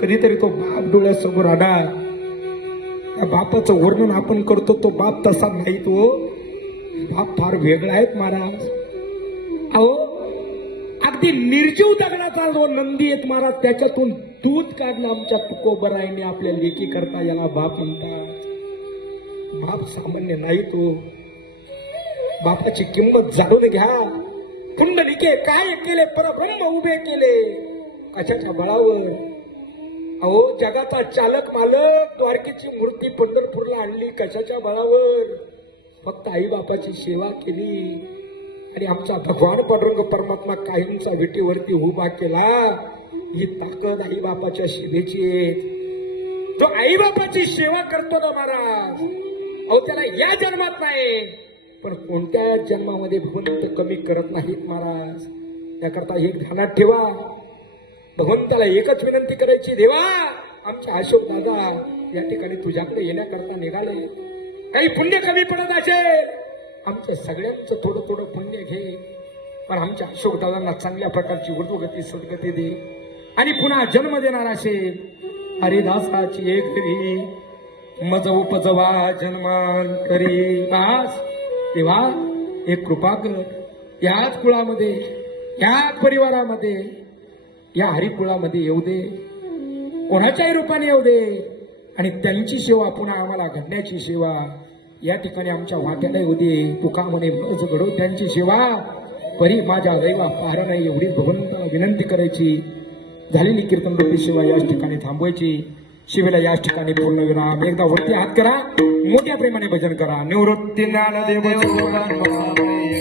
कधीतरी तो बाप डोळ्यासमोर आला. त्या बापाचं वर्णन आपण करतो तो बाप तसा नाही तो. बाप फार वेगळा आहेत महाराज. अहो अगदी निर्जीव दगडाचा जो नंदी आहेत महाराज त्याच्यातून दूध काढलं आमच्या तुकोबराईने आपल्या लेखी करता याला बाप म्हणतात. बाप सामान्य नाही तो. बापाची किंमत जाणून घ्या. कुंडलिके काय केले? परब्रह्म उभे केले. कशाच्या बळावर? अहो जगाचा चालक मालक द्वारकेची मूर्ती पंढरपूरला आणली कशाच्या बळावर? फक्त आई बापाची सेवा केली. आणि आमचा भगवान पांडुरंग परमात्मा काहींचा विटीवरती उभा केला. ही ताकद आई बापाच्या सेवेची आहे. तो आई बापाची सेवा करतो ना महाराज. अहो त्याला या जन्मात नाही. पण कोणत्या जन्मामध्ये भगवंत कमी करत नाहीत महाराज? त्याकरता हे ध्यानात ठेवा. भगवंताला एकच विनंती करायची देवा आमच्या अशोक दादा या ठिकाणी तुझ्याकडे येण्याकरता निघाले. काही पुण्य कमी पडत असेल आमच्या सगळ्यांचं थोडं थोडं पुण्य घे. पण आमच्या अशोक दादांना चांगल्या प्रकारची ऊर्ध्वगती सद्गती दे. आणि पुन्हा जन्म देणार असेल हरिदासाची एक तरी मज उपजवा जन्मान करी दास तेव्हा एक कृपा कर याच कुळामध्ये याच परिवारामध्ये या हरिकुळामध्ये येऊ दे. कोणाच्याही रूपाने येऊ दे. आणि त्यांची सेवा पुन्हा आम्हाला घडण्याची सेवा. या ठिकाणी आमच्या वाट्याला येऊ दे. तुका म्हणे घडू त्यांची सेवा. परी माझ्या दैवा पार नाही एवढी भगवंताला विनंती करायची. झालेली कीर्तन रूपी सेवा याच ठिकाणी थांबवायची. शिवेला याच ठिकाणी बोलणं विराम. एकदा वरती हात करा. मोठ्या प्रेमाने भजन करा. निवृत्ती ज्ञानदेव